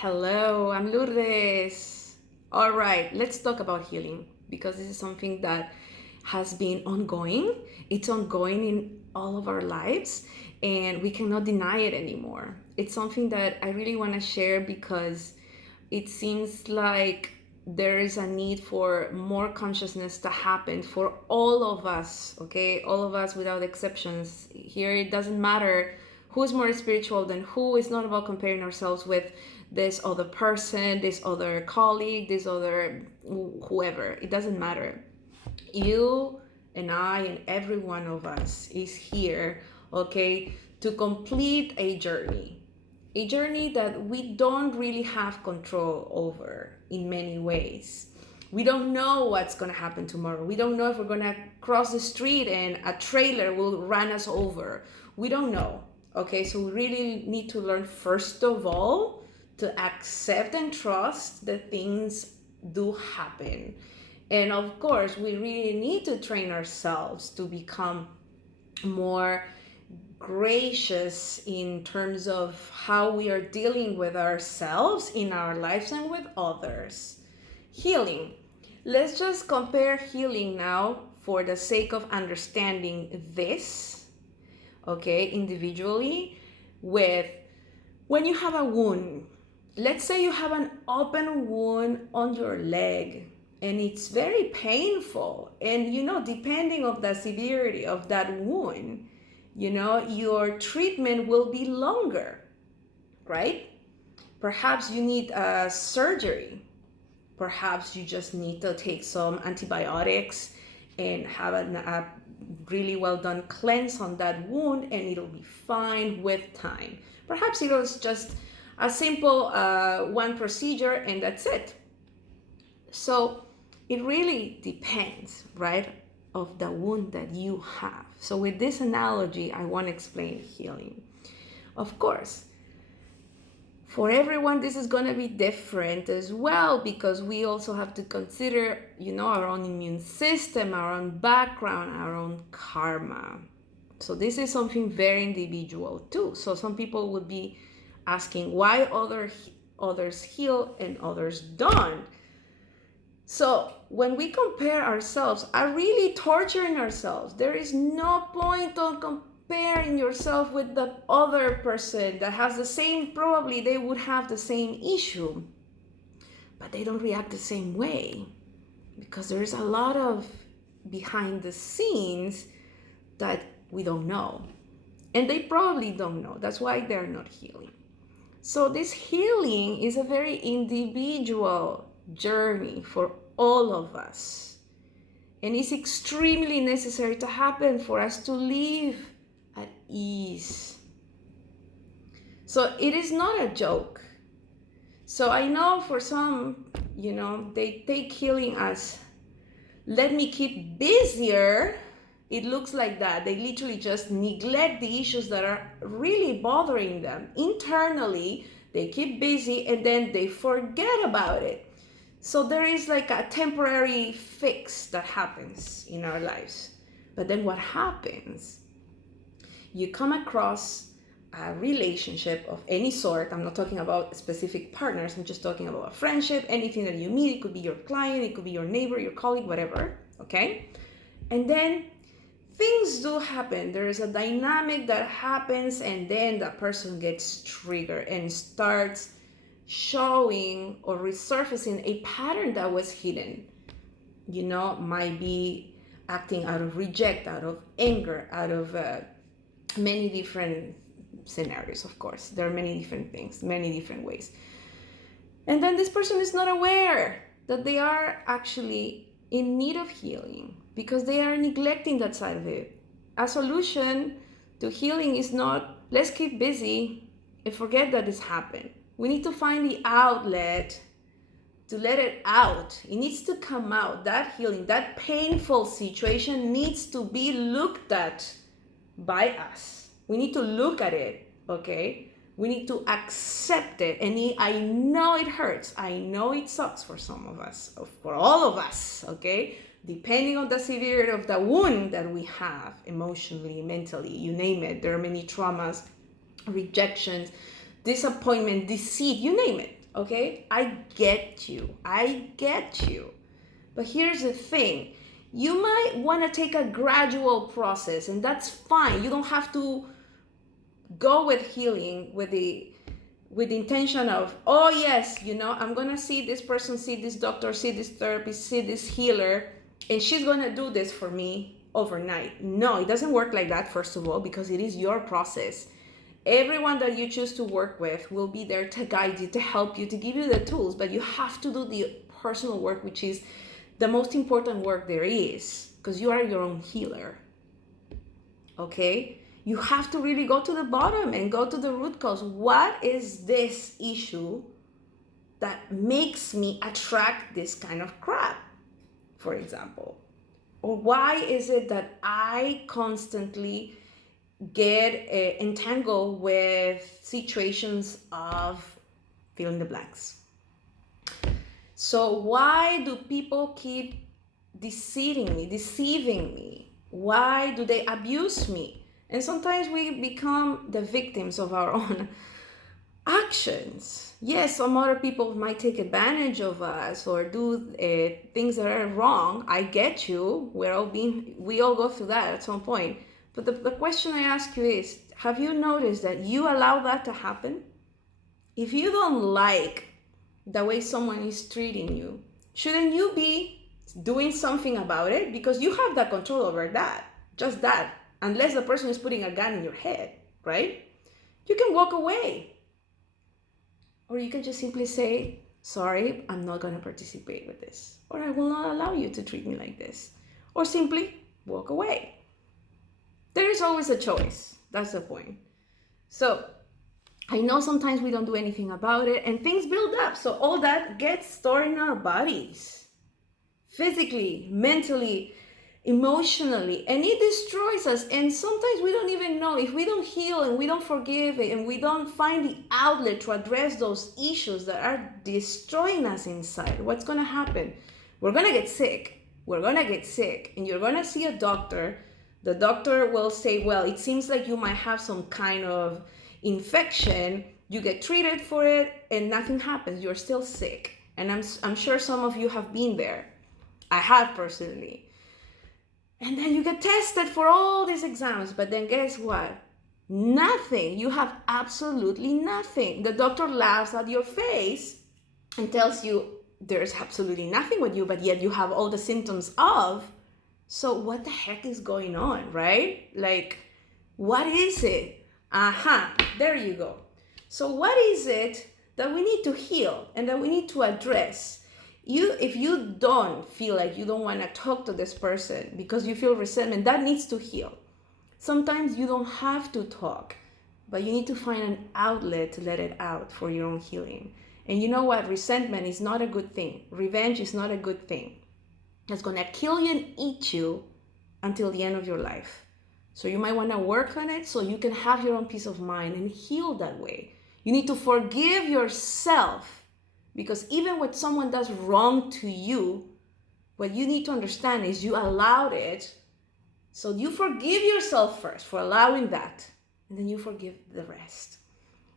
Hello, I'm Lourdes. All right, let's talk about healing because this is something that has been ongoing. It's ongoing in all of our lives and we cannot deny it anymore. It's something that I really want to share because it seems like there is a need for more consciousness to happen for all of us, okay? All of us without exceptions. Here, it doesn't matter who's more spiritual than who. It's not about comparing ourselves with this other person, this other colleague, this other whoever. It doesn't matter. You and I and every one of us is here, okay, to complete a journey that we don't really have control over in many ways. We don't know what's going to happen tomorrow. We don't know if we're going to cross the street and a trailer will run us over. We don't know. Okay, so we really need to learn, first of all, to accept and trust that things do happen. And of course, we really need to train ourselves to become more gracious in terms of how we are dealing with ourselves in our lives and with others. Healing. Let's just compare healing now for the sake of understanding this, okay, individually, with when you have a wound. Let's say you have an open wound on your leg and it's very painful, and depending on the severity of that wound, your treatment will be longer, right? Perhaps you need a surgery. Perhaps you just need to take some antibiotics and have a really well done cleanse on that wound, and it'll be fine with time. Perhaps it was just a simple one procedure and that's it. So it really depends, right, of the wound that you have. So with this analogy, I want to explain healing. Of course, for everyone, this is going to be different as well, because we also have to consider, our own immune system, our own background, our own karma. So this is something very individual too. So some people would be asking why others heal and others don't. So when we compare ourselves, are really torturing ourselves. There is no point on comparing yourself with the other person that has the same, probably they would have the same issue, but they don't react the same way because there's a lot of behind the scenes that we don't know. And they probably don't know. That's why they're not healing. So this healing is a very individual journey for all of us. And it's extremely necessary to happen for us to live at ease. So it is not a joke. So I know for some, they take healing as, let me keep busier. It looks like that. They literally just neglect the issues that are really bothering them. Internally, they keep busy and then they forget about it. So there is like a temporary fix that happens in our lives. But then what happens? You come across a relationship of any sort. I'm not talking about specific partners. I'm just talking about a friendship, anything that you meet. It could be your client, it could be your neighbor, your colleague, whatever. Okay? And then things do happen. There is a dynamic that happens, and then that person gets triggered and starts showing or resurfacing a pattern that was hidden. Might be acting out of reject, out of anger, out of many different scenarios, of course. There are many different things, many different ways. And then this person is not aware that they are actually in need of healing because they are neglecting that side of it. A solution to healing is not, let's keep busy and forget that this happened. We need to find the outlet to let it out. It needs to come out. That healing, that painful situation needs to be looked at by us. We need to look at it, okay? We need to accept it. And I know it hurts. I know it sucks for some of us, for all of us, okay? Depending on the severity of the wound that we have, emotionally, mentally, you name it. There are many traumas, rejections, disappointment, deceit, you name it. Okay? I get you. I get you. But here's the thing. You might want to take a gradual process, and that's fine. You don't have to go with healing with the intention of, oh yes, I'm gonna see this person, see this doctor, see this therapist, see this healer, and she's gonna do this for me overnight. No, it doesn't work like that, first of all, because it is your process. Everyone that you choose to work with will be there to guide you, to help you, to give you the tools, but you have to do the personal work, which is the most important work there is, because you are your own healer. Okay? You have to really go to the bottom and go to the root cause. What is this issue that makes me attract this kind of crap, for example? Or why is it that I constantly get entangled with situations of fill in the blanks? So why do people keep deceiving me? Why do they abuse me? And sometimes we become the victims of our own actions. Yes, some other people might take advantage of us or do things that are wrong. I get you. We all go through that at some point. But the question I ask you is, have you noticed that you allow that to happen? If you don't like the way someone is treating you, shouldn't you be doing something about it? Because you have that control over that, just that, unless the person is putting a gun in your head, right? You can walk away. Or you can just simply say, sorry, I'm not going to participate with this. Or I will not allow you to treat me like this. Or simply walk away. There is always a choice. That's the point. So I know sometimes we don't do anything about it and things build up. So all that gets stored in our bodies, physically, mentally, emotionally, and it destroys us. And sometimes we don't even know, if we don't heal and we don't forgive it and we don't find the outlet to address those issues that are destroying us inside, what's going to happen? We're going to get sick. And you're going to see a doctor. The doctor will say, well, it seems like you might have some kind of infection. You get treated for it and nothing happens. You're still sick. And I'm sure some of you have been there. I have personally. And then you get tested for all these exams, but then guess what? Nothing. You have absolutely nothing. The doctor laughs at your face and tells you there's absolutely nothing with you, but yet you have all the symptoms of. So what the heck is going on, right? Like, what is it? There you go. So what is it that we need to heal and that we need to address? If you don't feel like you don't want to talk to this person because you feel resentment, that needs to heal. Sometimes you don't have to talk, but you need to find an outlet to let it out for your own healing. And you know what? Resentment is not a good thing. Revenge is not a good thing. It's going to kill you and eat you until the end of your life. So you might want to work on it so you can have your own peace of mind and heal that way. You need to forgive yourself. Because even when someone does wrong to you, what you need to understand is you allowed it. So you forgive yourself first for allowing that. And then you forgive the rest.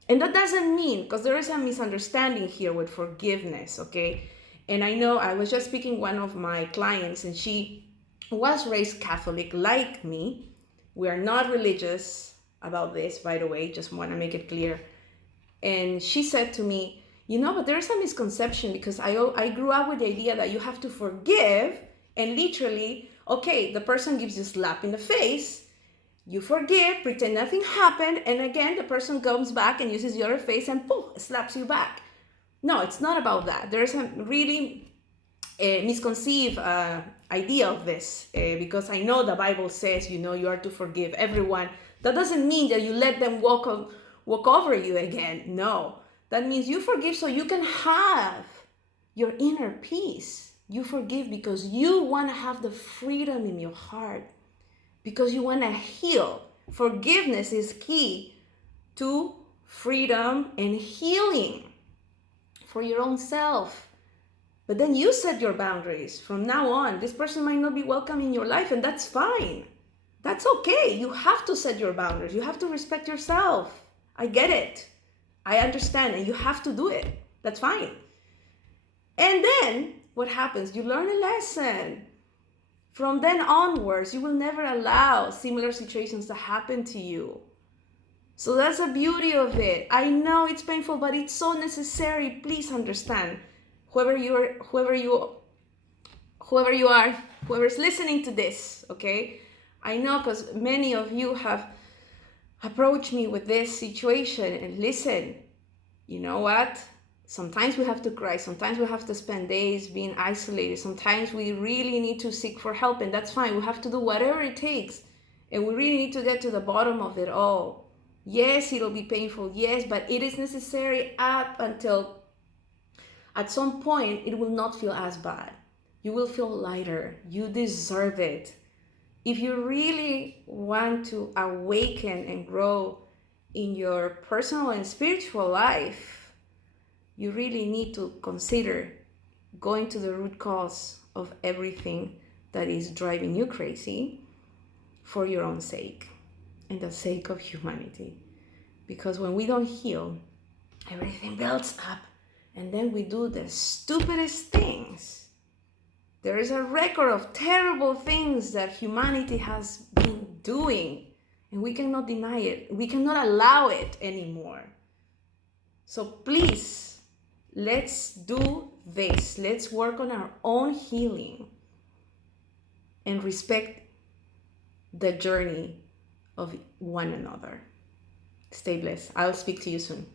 And that doesn't mean, because there is a misunderstanding here with forgiveness, okay? And I know I was just speaking one of my clients and she was raised Catholic like me. We are not religious about this, by the way, just want to make it clear. And she said to me, but there's a misconception because I grew up with the idea that you have to forgive and literally, okay, the person gives you a slap in the face, you forgive, pretend nothing happened, and again, the person comes back and uses your face and poof, slaps you back. No, it's not about that. There's a really misconceived idea of this because I know the Bible says, you are to forgive everyone. That doesn't mean that you let them walk over you again. No. That means you forgive so you can have your inner peace. You forgive because you want to have the freedom in your heart, because you want to heal. Forgiveness is key to freedom and healing for your own self. But then you set your boundaries. From now on, this person might not be welcome in your life, and that's fine. That's okay. You have to set your boundaries. You have to respect yourself. I get it. I understand, and you have to do it. That's fine. And then what happens? You learn a lesson. From then onwards, you will never allow similar situations to happen to you. So that's the beauty of it. I know it's painful, but it's so necessary. Please understand. Whoever's listening to this, okay? I know, because many of you have approached me with this situation, and listen, you know what? Sometimes we have to cry. Sometimes we have to spend days being isolated. Sometimes we really need to seek for help, and that's fine. We have to do whatever it takes. And we really need to get to the bottom of it all. Yes, it'll be painful. Yes, but it is necessary up until at some point it will not feel as bad. You will feel lighter. You deserve it. If you really want to awaken and grow in your personal and spiritual life, you really need to consider going to the root cause of everything that is driving you crazy for your own sake and the sake of humanity. Because when we don't heal, everything builds up, and then we do the stupidest things. There is a record of terrible things that humanity has been doing, and we cannot deny it. We cannot allow it anymore. So please, let's do this. Let's work on our own healing and respect the journey of one another. Stay blessed. I'll speak to you soon.